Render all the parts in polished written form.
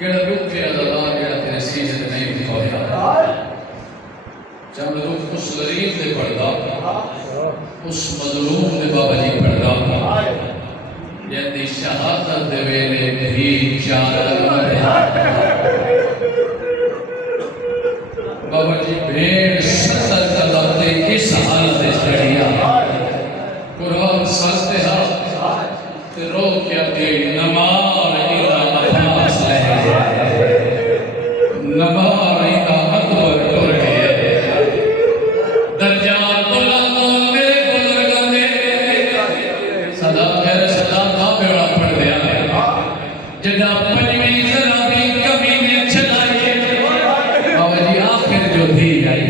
केड़ा रुक गया अल्लाह केड़ा तेरे सीने ते नहीं उठाया जब रुक उस गरीब ने पढ़दा उस मजलूम ने बाबा जी पढ़दा यदि शहादत दे वेले भी बाबा जी भेड़ सत्तर कदम इस हालत चढ़िया कुरान सजते हा ते रो के आती नमार इला अफास नमार इला अकबर टुर गए दर्जा बुलंदों मेरे बुजुर्गों ने सदा खैर सदा का बेड़ा पड़ गया जदा पंजवीं जरा भी कमी ने चलाई बाबा जी आखिर जो थी आई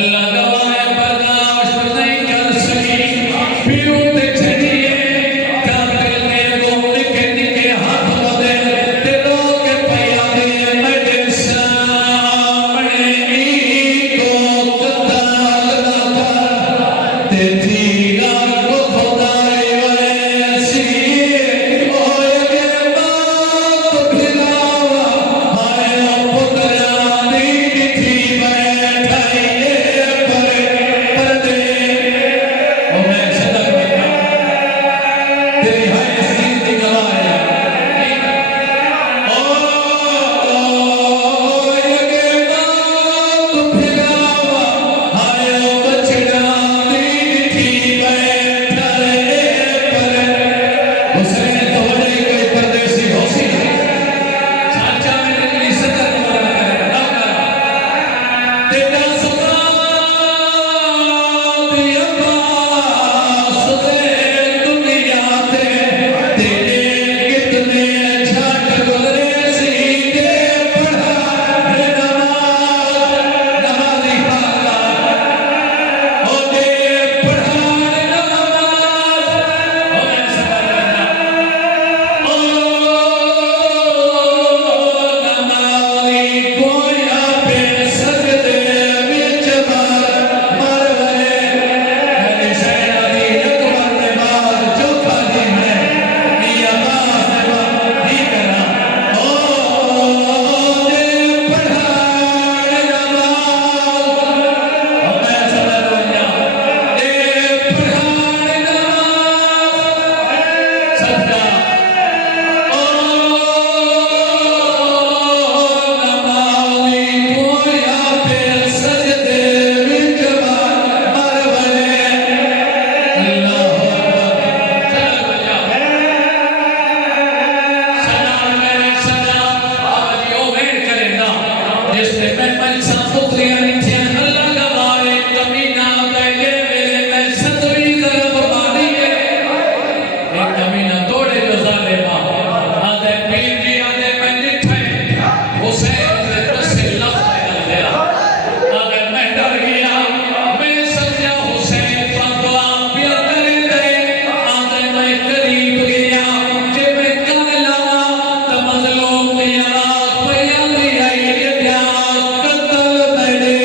अल्लाह गवाह बर्दाश्त नहीं कर सकी पीऊ ते छड़िए कातिल ने दो निके निके हाथ बदे ते रो के पैया दे मेरे सामने को कताल कर ते थीरा को खुदाई वैसी ओए के बात भिलावा हाय पुतरा दी थी बैठाइए पर दे ओ मैं सदा तेरी हाय सी दी गवाया ओ ये बात भिलावा हाय बछड़ा दी थी बैठाइए पर हुसैन तो नहीं कोई परदेसी होसी चाचा मेरे लिए सदर वाला तेरा सदा दिया पास दे दुनिया ते तेरे कितने झट गुजरे सीधे पढ़ा नमाज़ी पाला ओ दे पढ़ा नमाज़ ओ मैं समझना ओ नमाज़ी कोई आपे सजदे विच मर गए मेरे सैना दी अकबर ने बाद चौथा दिन है मियां बास ने बात नहीं करा ओ दे पढ़ा नमाज़ ओ मैं समझना दे पढ़ा नमाज़ सदा कमीना तोड़े जो ज़ालिमा आदे पीर जी आदे मैं निठे हुसैन से तुझसे लफ्ज़ निकल गया आदे मैं डर गया मैं समझा हुसैन फतवा पिया करे दे आदे मैं करीब गया जे मैं कर लावा त मजलूम दी आवाज़ पिया दी आई दिया कत्ल मेरे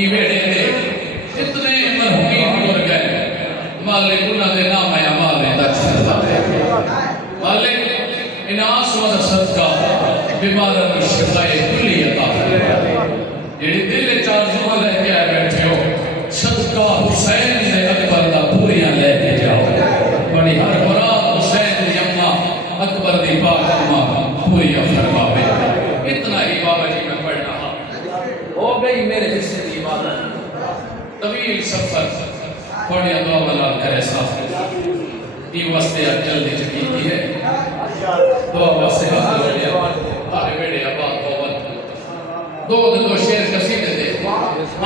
कि वेड़े दे इतने मरहूमीन गुजर गए मालिक उन्होंने नाम आया मालिक इनास व सदका बीमार की शिफाए कुली अता जेडी दिल चार जुमा लेके आए बैठे हो सदका हुसैन ने अकबर दा पूरियां लेके जाओ बड़ी हर मुराद हुसैन दी अम्मा अकबर दी पाक अम्मा पूरी फरमावे इतना ही बाबा जी मैं पढ़ रहा हो गई मेरे हिस्से की इबादत तवील सफर थोड़ी दुआ वाला करे साथ ये वास्ते आज जल्दी चली है दुआ वास्ते हाथ हो गया आगे बेड़े आबाद होवन दो दिन दो शेर कसीदे दे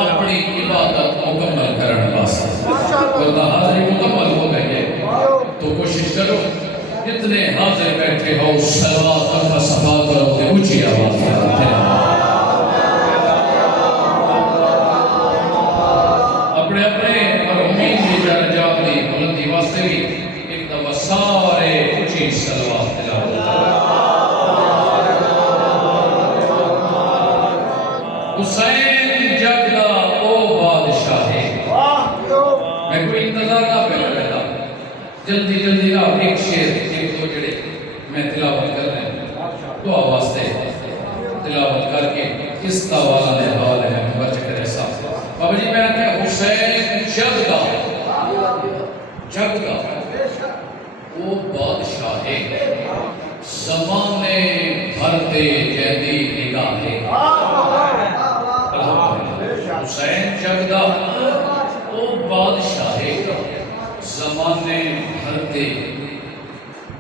अपनी इबादत मुकम्मल करने वास्ते वरना हाजिरी मुकम्मल हो गई है तो कोशिश करो जितने हाजिर बैठे हो सलावत का सफा करो ते ऊंची आवाज में अपने अपने मरहूमीन की दर्जात दी बुलंदी वास्ते भी एक दफा सारे ऊंची सलावत तिलावत हुसैन जग दा ओ बादशाह है मैं कोई इंतजार ना कर रहा जल्दी जल्दी ना एक शेर एक दो जड़े मैं तिलावत कर रहा हूं दुआ वास्ते तिलावत करके इस वाला ने हवाले में बच करे साहब बाबा जी मैं क्या हुसैन जग दा वो बादशाह है ज़माने भर दे जैदी निगाहें हुसैन जग दा वो बादशाह है ज़माने भर दे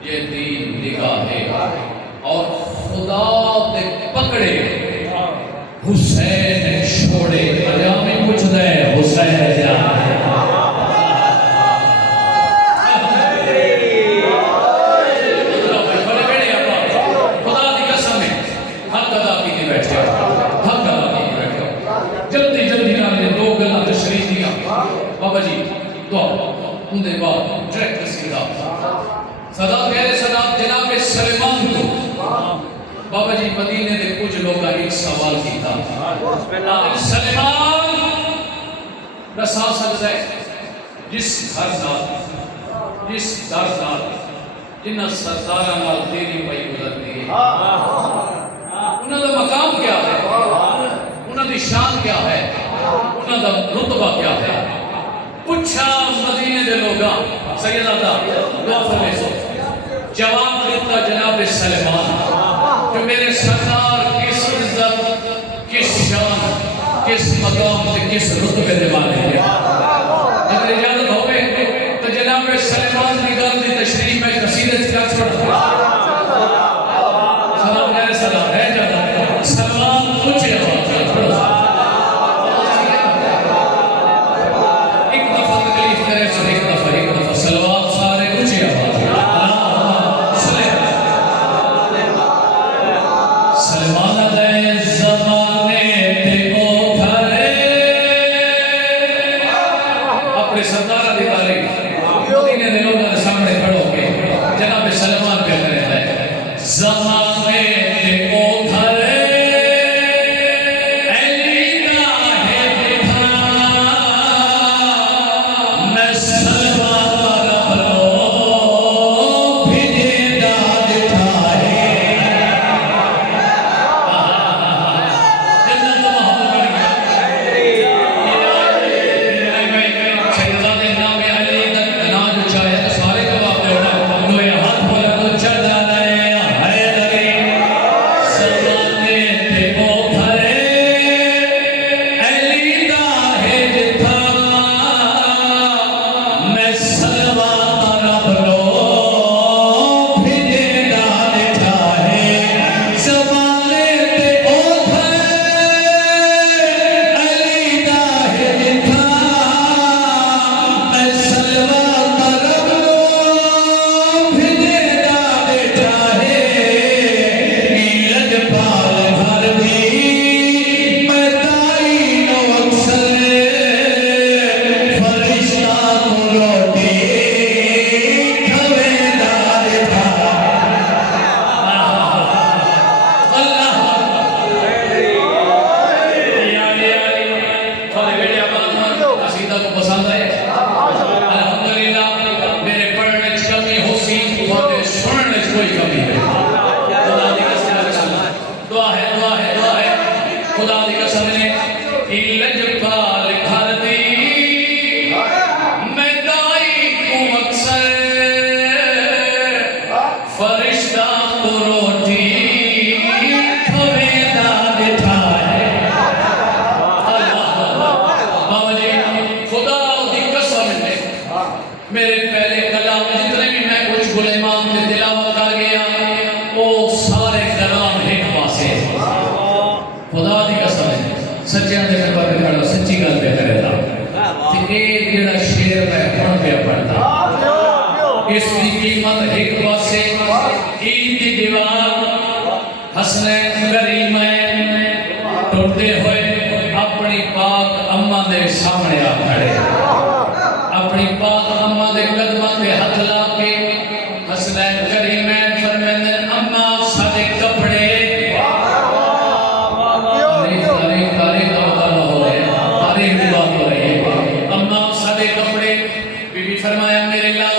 जैदी निगाहें और खुदा ते पकड़े हुसैन छोड़े अजामी कुछ दे हुसैन जा बाबा जी दुआ उनके बाद डायरेक्ट सीधा सदा कह सदा जनाब सलेमान को बाबा जी मदीने के कुछ लोग एक सवाल किया सलेमान दसा सकता है जिस घर नाल जिस दर नाल जिन्हां सरदारां नाल तेरी पई गुजरती है उन्हां दा मकाम क्या है उन्हां दी शान क्या है उन्हां दा रुतबा क्या है पूछा मदीने दे लोगा सैयदा दुआ फरमाइसो जवाब देता जनाब सलेमान कि मेरे सरदार किस इज्जत किस शान किस मकाम ते किस रुतबे दे वाले हैं अगर इजाजत होवे तो जनाब सलेमान की गल दी तशरीह में कसीदे कर छोड़ा सलाम मेरे सलाम है ज्यादा सलाम पूछे पसंद आए अल्हम्दुलिल्लाह मेरे पढ़ने च कमी हो सी थोड़े सुनने च कोई कमी नहीं खुदा दी कसम दुआ है खुदा दी कसम ने लजपाल घर दी मैं दाई को अक्सर फरिश्ता को रोटी खवेदा बिठा है बाबा जी खुदा दी कसम ने मेरे पहले कलाम जितने भी मैं कुछ गुलेमान के तिलावत कर गया वो सारे कलाम एक पासे खुदा दी कसम है सच्चे दे नंबर पे खड़ा सच्ची गल पे करेगा ते ए जेड़ा शेर मैं हुण पे पढ़दा इसकी कीमत एक पासे ईद दी दीवार हसनैन करीमैन टुटदे हुए अपनी पाक अम्मा दे सामने आ खड़े अपनी पाक अम्मा दे कदमां ते हाथ ला के हसनैन करीमैन फरमांदे अम्मा साडे कपड़े फरमाया मेरे लाल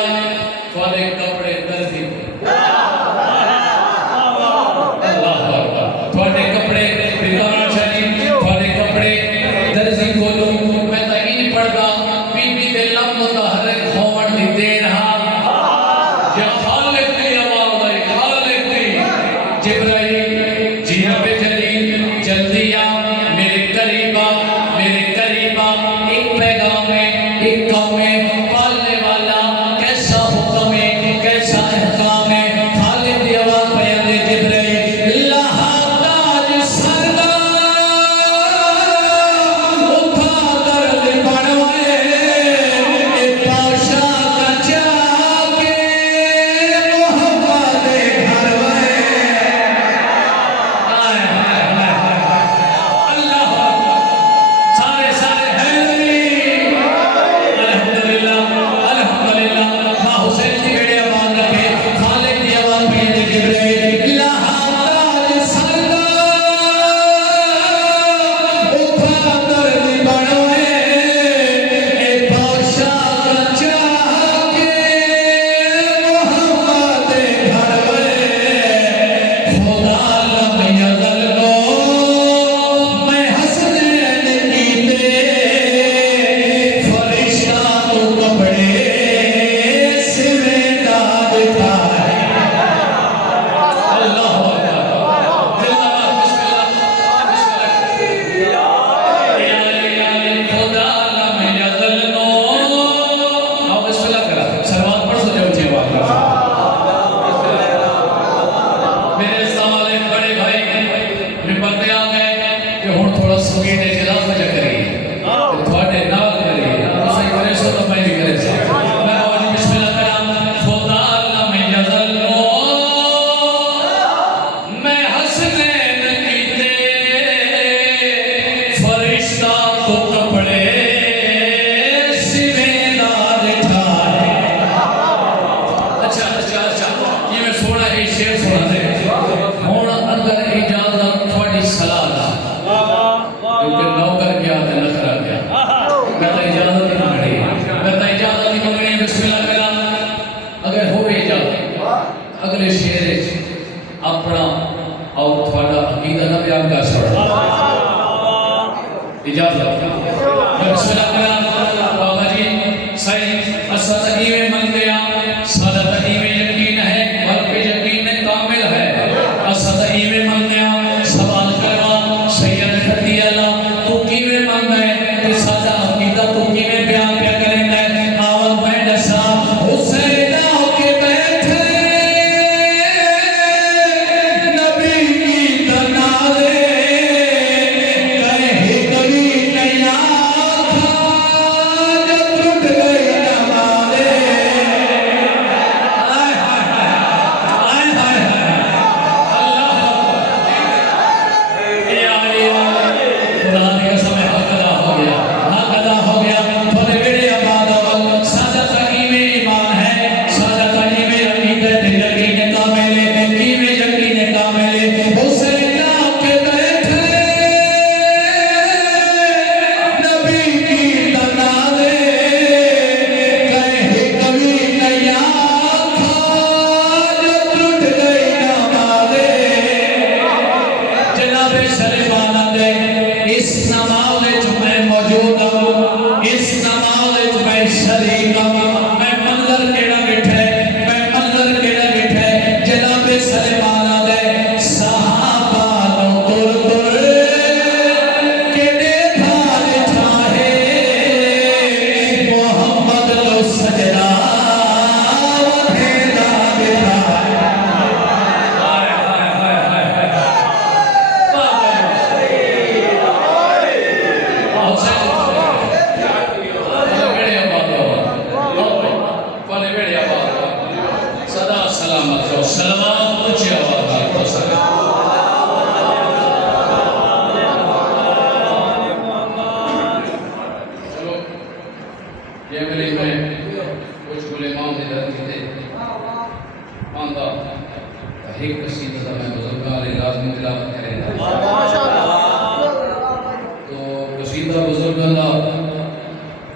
थोड़े कपड़े दर्जी अल्लाह थोड़े कपड़े बिगाड़ चाहिए थोड़े कपड़े दर्जी बोलो मैं तो इन पढ़दा बीबी दे लम मुतहरक होवण दी देर हा या खालिक दी आवाज आई खालिक दी जिब्राइल जी रब जलील जल्दी आ मेरे करीबा एक पैगाम है एक काम है अगले शेर अपना और थोड़ा अकीदा ना बयान कर छोड़ा इजाजत बाबा जी सही असा तकीवे मनते आ सादा तकीवे यकीन है बल्कि यकीन कामिल है असा तकीवे मनते आ सवाल करवा सैयद खती अला तू कीवे मनदा है ते सादा अकीदा तू कीवे बयान पे करेंदा है आवल मैं दसा हुसैन के बैठे नबी की तनाले कहे कभी नहीं आखा कसीदा बुजुर्गों का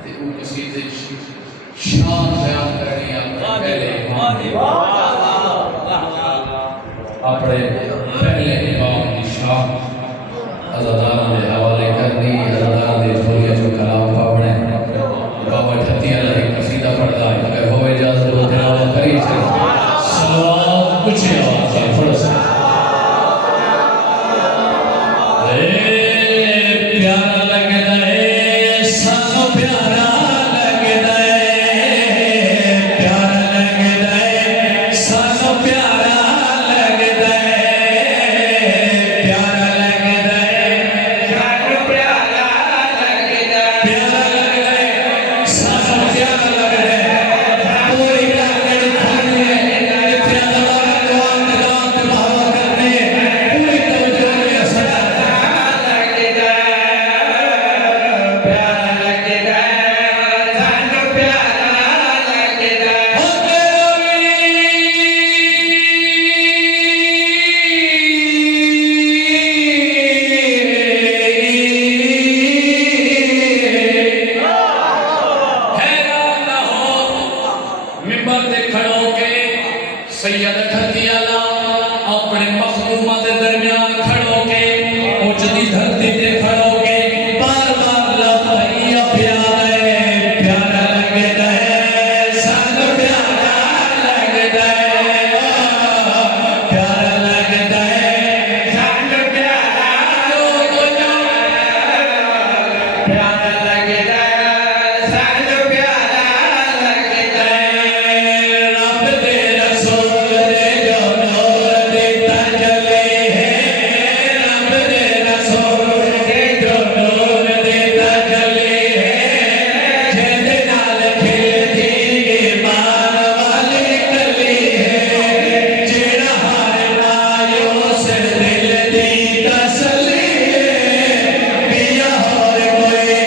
ते वो कसीदे शान बयान करनी अपने पहले इमाम की शान अज़ादार के हवाले करनी अज़ादार के थोड़िया जो कलाम पावने बाबा ठतिया का कसीदा पढ़ता है अगर हो इजाजत तो तिलावत करिए सलावत कुछ आवाज से थोड़ा सा प्यारा लगदा है सानू प्यारा लगदा है प्यारा लगदा है सानू प्यारा लगदा है प्यारा लगदा है सानू प्यारा लगदा है प्यारा लगदा है सानू प्यारा लगदा है पूरी रात खाने प्यारा लगदा है बाबा करने पूरी तवज्जो के साथ सैयद ठतियाला अपने मखदूमा के दरमियान खड़ो के उचदी धरती पे खड़ो के बार बार लफैया प्यारा लगदा है सानू प्यारा लगदा है प्यारा लगदा है सानू प्यारा लगदा है सानू प्यारा लगदा है रब दे रसूल दे जो नूर देता जले है रब दे रसूल दे जो नूर देता जले है जिंदे नाल खिलदी ईमान वाली कली है जेड़ा हार मायूस दिल दी तसल्ली है पिया होर कोई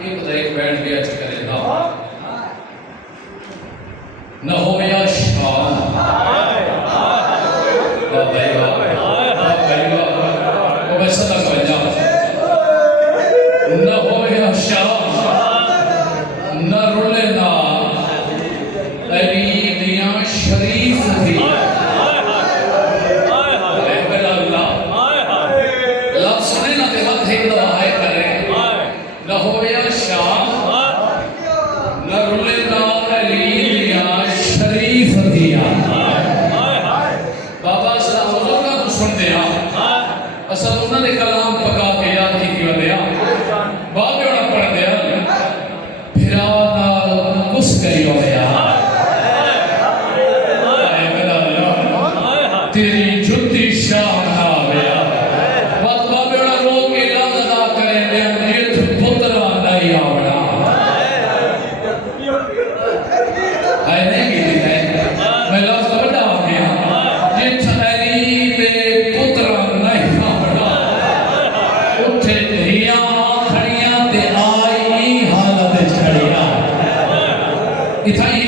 एक तो एक बैठ गया करेगा न हो या शाम वो वैसा लग जा न हो या शाम न रुले ना अली दिया शरीफ थी लफ्ज़ सुने ना ते वक्त ही दवाए करे न हो या शाम न रुले ना अली दिया शरीफ दिया बाबा सलाम बुजुर्गां को सुनते हैं असल उन्होंने कलाम पका के याद ही किया दिया बाबे उन्हें पढ़ दिया फिरा नाल कुछ करी हो गया तेरी जुत्ती शाम ना गया बात बाबे उन्हें रो के लाज अदा करे ये तो पुत्र नहीं आवड़ा है नहीं की है मैं लफ्ज़ बड़ा हो गया ये थैली पे पुत्र नहीं आवड़ा उठे धिया खड़ियां ते आई हालत खड़िया इथाई